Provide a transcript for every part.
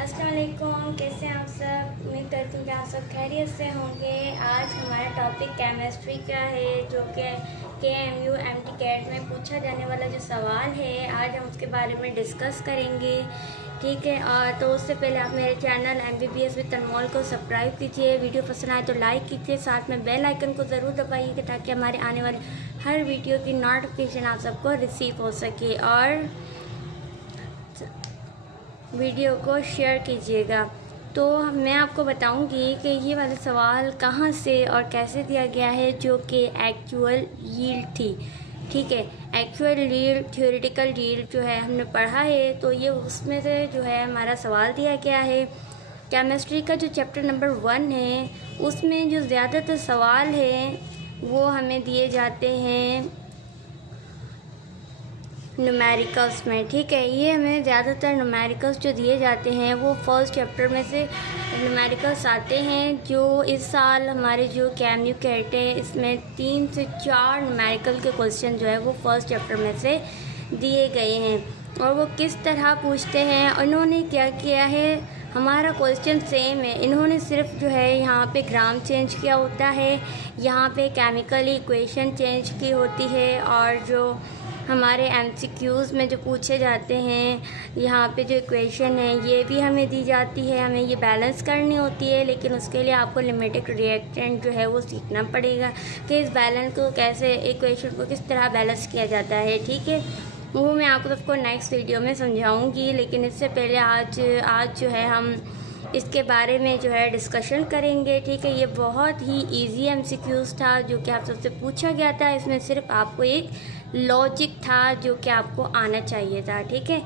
अस्सलाम वालेकुम, कैसे हैं आप सब। उम्मीद करती हूँ कि आप सब खैरियत से होंगे। आज हमारा टॉपिक केमिस्ट्री का है, जो कि KMU MT कैट में पूछा जाने वाला जो सवाल है, आज हम उसके बारे में डिस्कस करेंगे। ठीक है, और तो उससे पहले आप मेरे चैनल MBBS विद अनमोल को सब्सक्राइब कीजिए, वीडियो पसंद आए तो लाइक कीजिए, साथ में बेल आइकन को ज़रूर दबाइए ताकि हमारे आने वाले हर वीडियो की नोटिफिकेशन आप सबको रिसीव हो सके, और वीडियो को शेयर कीजिएगा। तो मैं आपको बताऊंगी कि ये वाला सवाल कहाँ से और कैसे दिया गया है, जो कि एक्चुअल यील्ड थी। ठीक है, एक्चुअल यील्ड, थ्योरेटिकल यील्ड जो है हमने पढ़ा है, तो ये उसमें से जो है हमारा सवाल दिया गया है। केमिस्ट्री का जो चैप्टर नंबर 1 है, उसमें जो ज़्यादातर सवाल हैं वो हमें दिए जाते हैं न्यूमेरिकल्स में। ठीक है, ये हमें ज़्यादातर न्यूमेरिकल्स जो दिए जाते हैं वो फर्स्ट चैप्टर में से न्यूमेरिकल्स आते हैं। जो इस साल हमारे जो KMU कैट है, इसमें 3 से 4 न्यूमेरिकल के क्वेश्चन जो है वो फर्स्ट चैप्टर में से दिए गए हैं। और वो किस तरह पूछते हैं, उन्होंने क्या किया है, हमारा क्वेश्चन सेम है। इन्होंने सिर्फ जो है यहाँ पे ग्राम चेंज किया होता है, यहाँ पे केमिकल इक्वेशन चेंज की होती है, और जो हमारे MCQs में जो पूछे जाते हैं, यहाँ पे जो इक्वेशन है ये भी हमें दी जाती है, हमें ये बैलेंस करनी होती है। लेकिन उसके लिए आपको लिमिटेड रिएक्टेंट जो है वो सीखना पड़ेगा कि इस बैलेंस को कैसे, इक्वेशन को किस तरह बैलेंस किया जाता है। ठीक है, वो मैं आपको सबको नेक्स्ट वीडियो में समझाऊंगी। लेकिन इससे पहले आज जो है हम इसके बारे में जो है डिस्कशन करेंगे। ठीक है, ये बहुत ही इजी MCQs था जो कि आप सबसे पूछा गया था। इसमें सिर्फ आपको एक लॉजिक था जो कि आपको आना चाहिए था। ठीक है,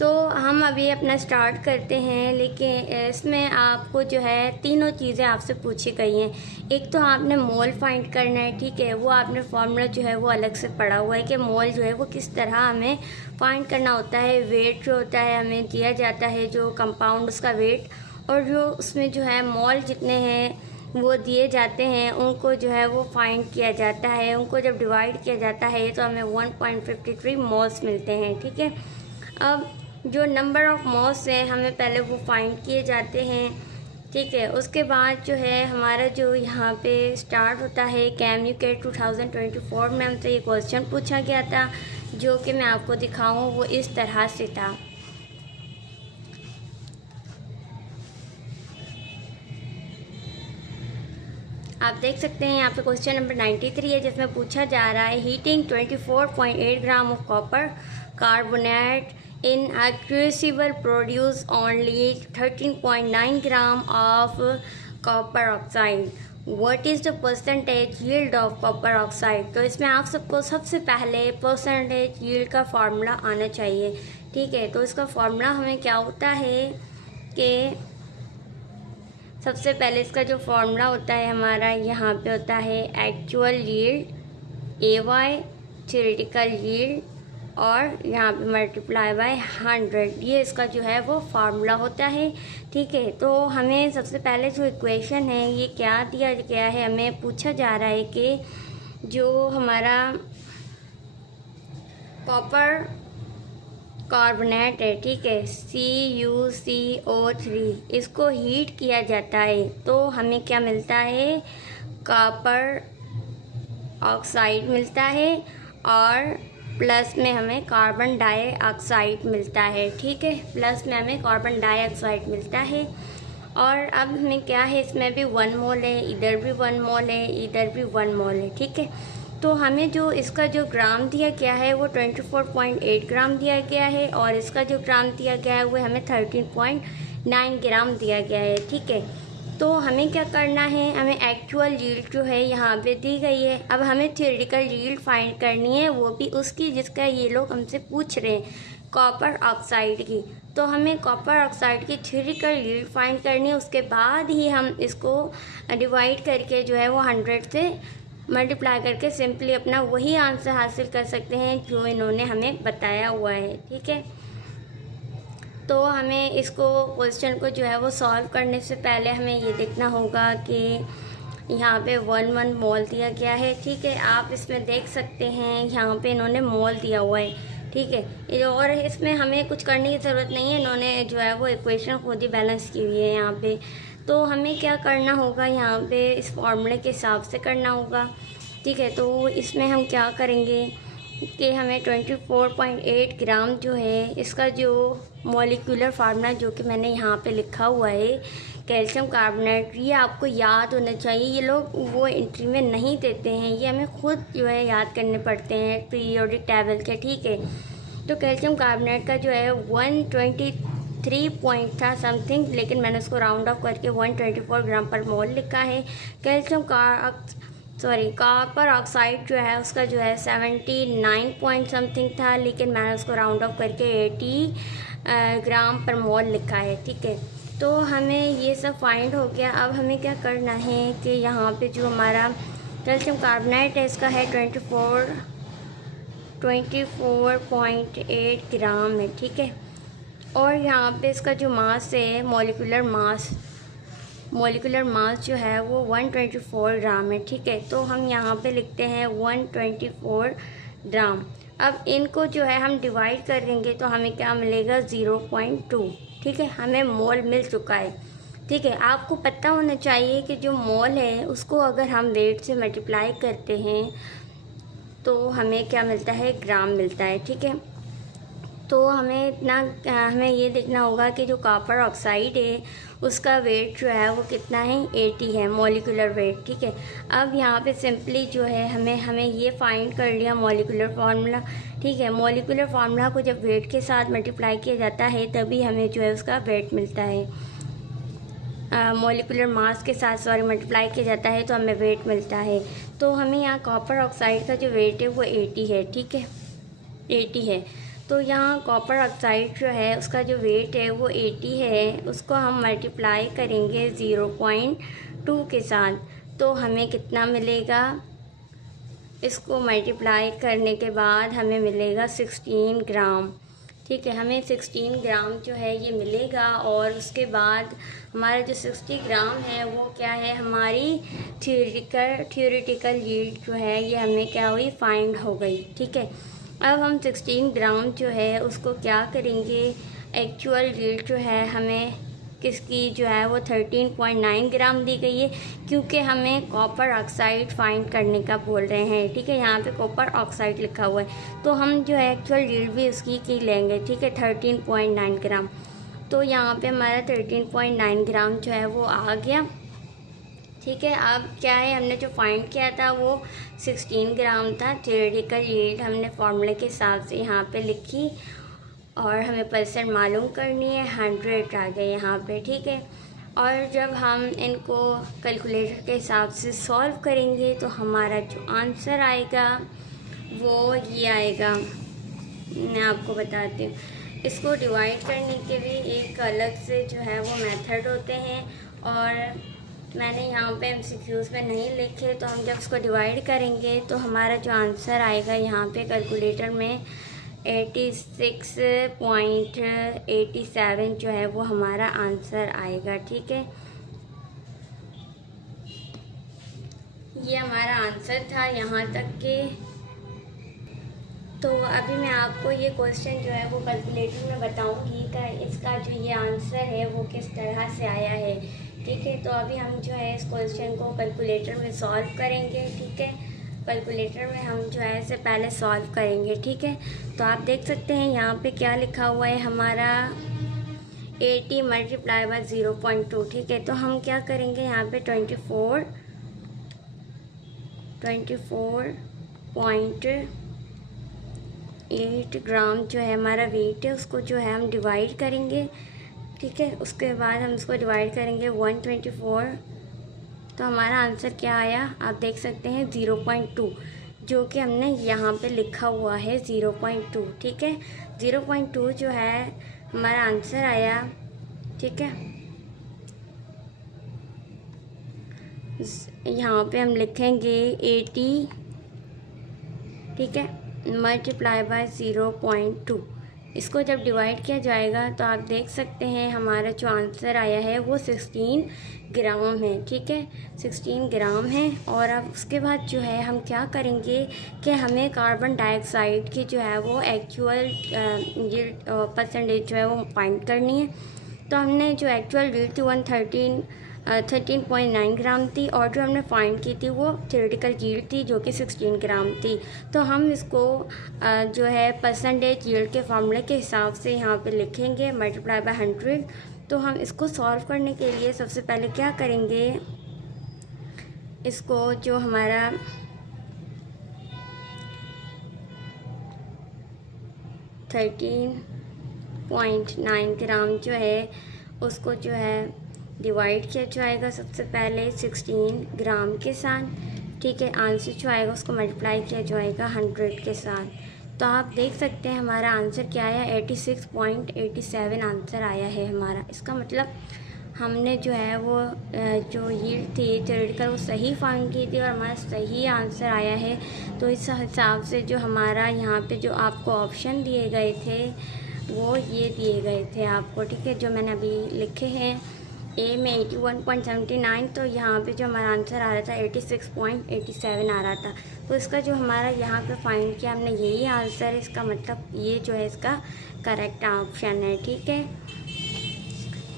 तो हम अभी अपना स्टार्ट करते हैं। लेकिन इसमें आपको जो है तीनों चीज़ें आपसे पूछी गई हैं। एक तो आपने मोल फाइंड करना है। ठीक है, वो आपने फार्मूला जो है वो अलग से पढ़ा हुआ है कि मोल जो है वो किस तरह हमें फाइंड करना होता है। वेट जो होता है हमें दिया जाता है, जो कंपाउंड उसका वेट, और जो उसमें जो है मोल जितने हैं वो दिए जाते हैं, उनको जो है वो फाइंड किया जाता है। उनको जब डिवाइड किया जाता है तो हमें 1.53 मोल्स मिलते हैं। ठीक है, अब जो नंबर ऑफ़ मोल्स है हमें पहले वो फाइंड किए जाते हैं। ठीक है, उसके बाद जो है हमारा जो यहाँ पे स्टार्ट होता है, KMU कैट 2024 में हमसे ये क्वेश्चन पूछा गया था, जो कि मैं आपको दिखाऊँ वो इस तरह से था। आप देख सकते हैं यहाँ पे क्वेश्चन नंबर 93 है, जिसमें पूछा जा रहा है heating 24.8 gram of copper carbonate in a crucible produce only 13.9 gram of copper oxide. What is the percentage yield of copper oxide. तो इसमें आप सबको सबसे पहले परसेंटेज यील्ड का फार्मूला आना चाहिए। ठीक है, तो इसका फार्मूला हमें क्या होता है कि सबसे पहले इसका जो फार्मूला होता है हमारा यहाँ पे होता है actual yield AY, theoretical yield, और यहाँ पे मल्टीप्लाई बाय 100। ये इसका जो है वो फार्मूला होता है। ठीक है, तो हमें सबसे पहले जो इक्वेशन है ये क्या दिया गया है, हमें पूछा जा रहा है कि जो हमारा कॉपर कार्बोनेट है, ठीक है, CuCO3, इसको हीट किया जाता है तो हमें क्या मिलता है, कॉपर ऑक्साइड मिलता है, और प्लस में हमें कार्बन डाइऑक्साइड मिलता है। ठीक है, प्लस में हमें कार्बन डाइऑक्साइड मिलता है। और अब हमें क्या है, इसमें भी 1 मोल है, इधर भी 1 मोल है, इधर भी 1 मोल है। ठीक है, तो हमें जो इसका जो ग्राम दिया गया है वो 24.8 ग्राम दिया गया है, और इसका जो ग्राम दिया गया है वो हमें 13.9 ग्राम दिया गया है। ठीक है, तो हमें क्या करना है, हमें एक्चुअल यील्ड जो है यहाँ पे दी गई है। अब हमें थ्योरेटिकल यील्ड फाइंड करनी है, वो भी उसकी जिसका ये लोग हमसे पूछ रहे हैं, कॉपर ऑक्साइड की। तो हमें कॉपर ऑक्साइड की थ्योरेटिकल यील्ड फाइंड करनी है। उसके बाद ही हम इसको डिवाइड करके जो है वो 100 से मल्टीप्लाई करके सिंपली अपना वही आंसर हासिल कर सकते हैं जो इन्होंने हमें बताया हुआ है। ठीक है, तो हमें इसको क्वेश्चन को जो है वो सॉल्व करने से पहले हमें ये देखना होगा कि यहाँ पे 1 मोल दिया गया है। ठीक है, आप इसमें देख सकते हैं यहाँ पे इन्होंने मोल दिया हुआ है ठीक है। और इसमें हमें कुछ करने की ज़रूरत नहीं है, इन्होंने जो है वो इक्वेशन खुद ही बैलेंस की हुई है यहाँ पे। तो हमें क्या करना होगा यहाँ पे, इस फॉर्मूले के हिसाब से करना होगा, ठीक है। तो इसमें हम क्या करेंगे कि हमें 24.8 ग्राम जो है इसका जो मॉलिक्यूलर फार्मूला जो कि मैंने यहाँ पे लिखा हुआ है कैल्शियम कार्बोनेट, ये आपको याद होना चाहिए। ये लोग वो एंट्री में नहीं देते हैं, ये हमें खुद जो है याद करने पड़ते हैं पीरियोडिक टेबल के, ठीक है। तो कैल्शियम कार्बोनेट का जो है 123 पॉइंट था समथिंग, लेकिन मैंने उसको राउंड ऑफ करके 124 ग्राम पर मोल लिखा है। कैल्शियम कॉपर ऑक्साइड जो है उसका जो है 79 पॉइंट समथिंग था, लेकिन मैंने उसको राउंड ऑफ करके 80 ग्राम पर मोल लिखा है, ठीक है। तो हमें ये सब फाइंड हो गया। अब हमें क्या करना है कि यहाँ पे जो हमारा कैल्शियम कार्बोनेट है इसका है 24.8 ग्राम है, ठीक है। और यहाँ पे इसका जो मास है मॉलिक्यूलर मास जो है वो 124 ग्राम है, ठीक है। तो हम यहाँ पे लिखते हैं 124 ग्राम। अब इनको जो है हम डिवाइड कर देंगे तो हमें क्या मिलेगा 0.2, ठीक है। हमें मोल मिल चुका है, ठीक है। आपको पता होना चाहिए कि जो मोल है उसको अगर हम वेट से मल्टीप्लाई करते हैं तो हमें क्या मिलता है, ग्राम मिलता है, ठीक है। तो हमें ये देखना होगा कि जो कॉपर ऑक्साइड है उसका वेट जो है वो कितना है, 80 है मॉलिक्यूलर वेट, ठीक है। अब यहाँ पे सिंपली जो है हमें ये फाइंड कर लिया मॉलिक्यूलर फार्मूला, ठीक है। मॉलिक्यूलर फार्मूला को जब वेट के साथ मल्टीप्लाई किया जाता है तभी हमें जो है उसका वेट मिलता है। मॉलिक्यूलर मास के साथ मल्टीप्लाई किया जाता है तो हमें वेट मिलता है। तो हमें यहाँ कॉपर ऑक्साइड का जो वेट है वो 80 है, ठीक है, 80 है। तो यहाँ कॉपर ऑक्साइड जो है उसका जो वेट है वो 80 है, उसको हम मल्टीप्लाई करेंगे 0.2 के साथ, तो हमें कितना मिलेगा, इसको मल्टीप्लाई करने के बाद हमें मिलेगा 16 ग्राम, ठीक है। हमें 16 ग्राम जो है ये मिलेगा। और उसके बाद हमारा जो 60 ग्राम है वो क्या है, हमारी थ्योरेटिकल यील्ड जो है ये हमें क्या हुई, फाइंड हो गई, ठीक है। अब हम 16 ग्राम जो है उसको क्या करेंगे, एक्चुअल यील्ड जो है हमें किसकी जो है वो 13.9 ग्राम दी गई है, क्योंकि हमें कॉपर ऑक्साइड फाइंड करने का बोल रहे हैं, ठीक है। यहाँ पे कॉपर ऑक्साइड लिखा हुआ है तो हम जो है एक्चुअल यील्ड भी उसकी की लेंगे, ठीक है, 13.9 ग्राम। तो यहाँ पे हमारा 13.9 ग्राम जो है वो आ गया, ठीक है। अब क्या है, हमने जो फाइंड किया था वो 16 ग्राम था। थ्योरेटिकल यील्ड हमने फार्मूले के हिसाब से यहाँ पे लिखी और हमें परसेंट मालूम करनी है, 100 आ गए यहाँ पे, ठीक है। और जब हम इनको कैलकुलेटर के हिसाब से सॉल्व करेंगे तो हमारा जो आंसर आएगा वो ये आएगा, मैं आपको बताती हूँ। इसको डिवाइड करने के भी एक अलग से जो है वो मेथड होते हैं और मैंने यहाँ पे MCQs में नहीं लिखे, तो हम जब इसको डिवाइड करेंगे तो हमारा जो आंसर आएगा यहाँ पे कैलकुलेटर में 86.87 जो है वो हमारा आंसर आएगा, ठीक है। ये हमारा आंसर था यहाँ तक के। तो अभी मैं आपको ये क्वेश्चन जो है वो कैलकुलेटर में बताऊंगी कि इसका जो ये आंसर है वो किस तरह से आया है, ठीक है। तो अभी हम जो है इस क्वेश्चन को कैलकुलेटर में सॉल्व करेंगे, ठीक है। कैलकुलेटर में हम जो है इसे पहले सॉल्व करेंगे, ठीक है। तो आप देख सकते हैं यहाँ पे क्या लिखा हुआ है हमारा 80 मल्टीप्लाई बाय 0.2, ठीक है। तो हम क्या करेंगे यहाँ पे 24.8 ग्राम जो है हमारा वेट है उसको जो है हम डिवाइड करेंगे, ठीक है। उसके बाद हम इसको डिवाइड करेंगे 124, तो हमारा आंसर क्या आया आप देख सकते हैं 0.2, जो कि हमने यहाँ पे लिखा हुआ है 0.2, ठीक है। 0.2 जो है हमारा आंसर आया, ठीक है। यहाँ पे हम लिखेंगे 80, ठीक है, मल्टीप्लाई बाय 0.2, इसको जब डिवाइड किया जाएगा तो आप देख सकते हैं हमारा जो आंसर आया है वो 16 ग्राम है। ठीक है, 16 ग्राम है। और अब उसके बाद जो है हम क्या करेंगे कि हमें कार्बन डाइऑक्साइड की जो है वो एक्चुअल ये परसेंटेज जो है वो फाइंड करनी है। तो हमने जो एक्चुअल रीड थी 13.9 ग्राम थी, और जो हमने फाइंड की थी वो थ्योरेटिकल यील्ड थी जो कि 16 ग्राम थी। तो हम इसको जो है परसेंटेज यील्ड के फार्मूले के हिसाब से यहाँ पे लिखेंगे मल्टीप्लाई बाय 100। तो हम इसको सॉल्व करने के लिए सबसे पहले क्या करेंगे, इसको जो हमारा 13.9 ग्राम जो है उसको जो है डिवाइड किया जाएगा सबसे पहले 16 ग्राम के साथ। ठीक है, आंसर जो आएगा उसको मल्टीप्लाई किया जाएगा 100 के साथ। तो आप देख सकते हैं हमारा आंसर क्या आया, 86.87 आंसर आया है हमारा। इसका मतलब हमने जो है वो जो यील्ड थी थ्योरेटिकल वो सही फाइंड की थी और हमारा सही आंसर आया है। तो इस हिसाब से जो हमारा यहाँ पे जो आपको ऑप्शन दिए गए थे वो ये दिए गए थे आपको। ठीक है, जो मैंने अभी लिखे हैं ए में 81.79, तो यहाँ पे जो हमारा आंसर आ रहा था 86.87 आ रहा था। तो इसका जो हमारा यहाँ पे फाइंड किया हमने यही आंसर है, इसका मतलब ये जो है इसका करेक्ट ऑप्शन है। ठीक है,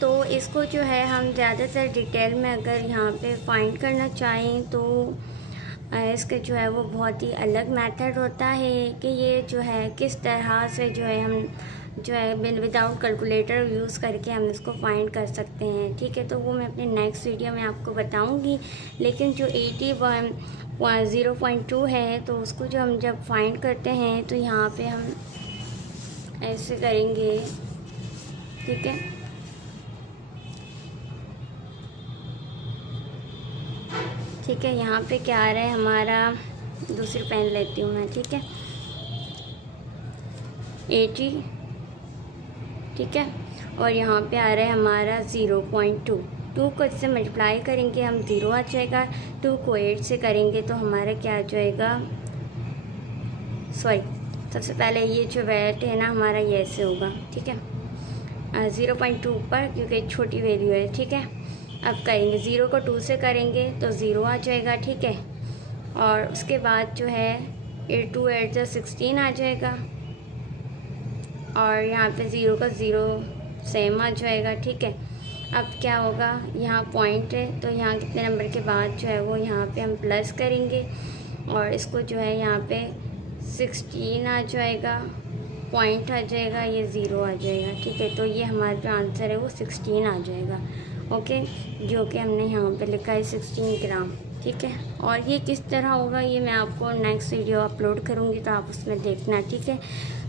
तो इसको जो है हम ज़्यादातर डिटेल में अगर यहाँ पे फाइंड करना चाहें तो इसका जो है वो बहुत ही अलग मेथड होता है कि ये जो है किस तरह से जो है हम जो है विदाउट कैलकुलेटर यूज़ करके हम इसको फाइंड कर सकते हैं। ठीक है, तो वो मैं अपने नेक्स्ट वीडियो में आपको बताऊंगी। लेकिन जो 0.2 है तो उसको जो हम जब फाइंड करते हैं तो यहाँ पे हम ऐसे करेंगे। ठीक है, ठीक है, यहाँ पे क्या आ रहा है हमारा, दूसरी पेन लेती हूँ मैं। ठीक है, 80। ठीक है, और यहाँ पे आ रहा है हमारा 0.2। 2 को इससे मल्टीप्लाई करेंगे हम 0 आ जाएगा। 2 को 8 से करेंगे तो हमारा क्या आ जाएगा, सॉरी सबसे पहले ये जो वैल्यू है ना हमारा ये ऐसे होगा। ठीक है, 0.2 पर क्योंकि छोटी वैल्यू है। ठीक है, अब करेंगे 0 को 2 से करेंगे तो 0 आ जाएगा। ठीक है, और उसके बाद जो है 8 2 8 16 आ जाएगा, और यहाँ पे 0 का 0 सेम आ जाएगा। ठीक है, अब क्या होगा, यहाँ पॉइंट है तो यहाँ कितने नंबर के बाद जो है वो यहाँ पे हम प्लस करेंगे और इसको जो है यहाँ पे 16 आ जाएगा, पॉइंट आ जाएगा, ये 0 आ जाएगा। ठीक है, तो ये हमारा जो आंसर है वो 16 आ जाएगा। ओके, जो कि हमने यहाँ पे लिखा है 16 ग्राम। ठीक है, और ये किस तरह होगा ये मैं आपको नेक्स्ट वीडियो अपलोड करूँगी तो आप उसमें देखना। ठीक है,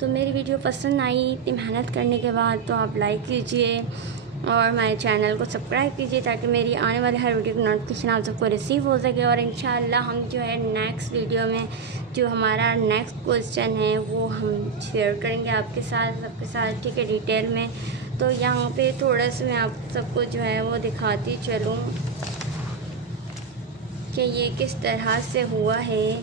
तो मेरी वीडियो पसंद आई इतनी मेहनत करने के बाद तो आप लाइक कीजिए और हमारे चैनल को सब्सक्राइब कीजिए ताकि मेरी आने वाले हर वीडियो की नोटिफिकेशन आप सबको रिसीव हो सके। और इंशाल्लाह हम जो है नेक्स्ट वीडियो में जो हमारा नेक्स्ट क्वेश्चन है वो हम शेयर करेंगे आपके साथ, सबके साथ। ठीक है, डिटेल में। तो यहाँ पे थोड़ा सा मैं आप सबको जो है वो दिखाती चलूँ कि ये किस तरह से हुआ है।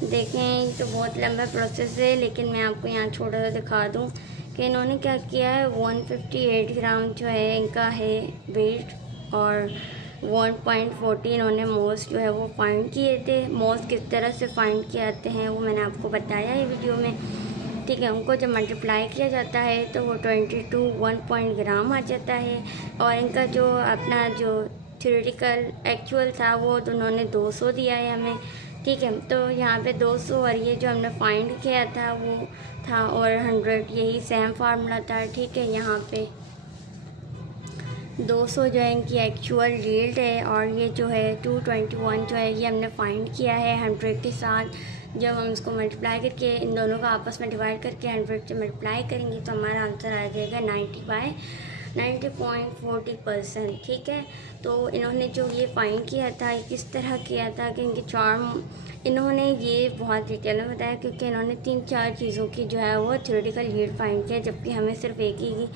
देखें तो बहुत लंबा प्रोसेस है, लेकिन मैं आपको यहाँ छोटा सा दिखा दूँ कि इन्होंने क्या किया है। 158 ग्राम जो है इनका है वेट, और 1.40 इन्होंने मोल्स जो है वो फाइंड किए थे। मोल्स किस तरह से फाइंड किए जाते हैं वो मैंने आपको बताया है वीडियो में। ठीक है, उनको जब मल्टीप्लाई किया जाता है तो वो 1 ग्राम आ जाता है। और इनका जो अपना जो थ्योरेटिकल एक्चुअल था वो तो उन्होंने 200 दिया है हमें। ठीक है, तो यहाँ पे 200 और ये जो हमने फाइंड किया था वो था, और 100 यही सेम फार्मूला था। ठीक है, यहाँ पे 200 जो है इनकी एक्चुअल यील्ड है, और ये जो है 221 जो है ये हमने फाइंड किया है 100 के साथ। जब हम इसको मल्टीप्लाई करके इन दोनों का आपस में डिवाइड करके 100 से मल्टीप्लाई करेंगे तो हमारा आंसर आ जाएगा 90.40%। ठीक है, तो इन्होंने जो ये फाइंड किया था किस तरह किया था कि इनके चार इन्होंने ये बहुत डिटेल में बताया, क्योंकि इन्होंने 3-4 चीज़ों की जो है वो थ्योरेटिकल यील्ड फाइंड किया, जबकि हमें सिर्फ एक ही की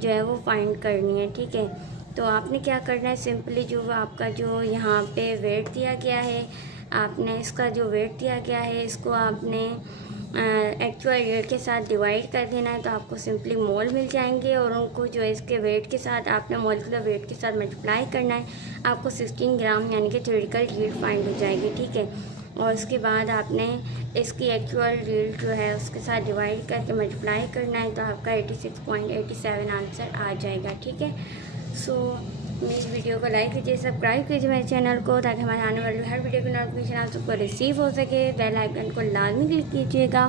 जो है वो फाइंड करनी है। ठीक है, तो आपने क्या करना है, सिंपली जो आपका जो यहाँ पे वेट दिया गया है, आपने इसका जो वेट दिया गया है इसको आपने एक्चुअल रेट के साथ डिवाइड कर देना है तो आपको सिंपली मोल मिल जाएंगे, और उनको जो है इसके वेट के साथ आपने मोलिकुलर वेट के साथ मल्टीप्लाई करना है। आपको 16 ग्राम यानी कि थ्योरेटिकल यील्ड फाइंड हो जाएगी, ठीक है। और उसके बाद आपने इसकी एक्चुअल यील्ड जो है उसके साथ डिवाइड करके मल्टीप्लाई करना है तो आपका 86.87 आंसर आ जाएगा, ठीक है। सो मेरी वीडियो को लाइक कीजिए, सब्सक्राइब कीजिए मेरे चैनल को, ताकि हमारे आने वाली हर वीडियो की नोटिफिकेशन आप सबको रिसीव हो सके। बेल आइकन को लाजमी क्लिक कीजिएगा,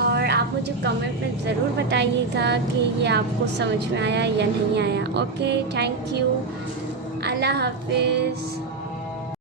और आप मुझे कमेंट में ज़रूर बताइएगा कि ये आपको समझ में आया या नहीं आया। ओके, थैंक यू, अल्लाह हाफिज़।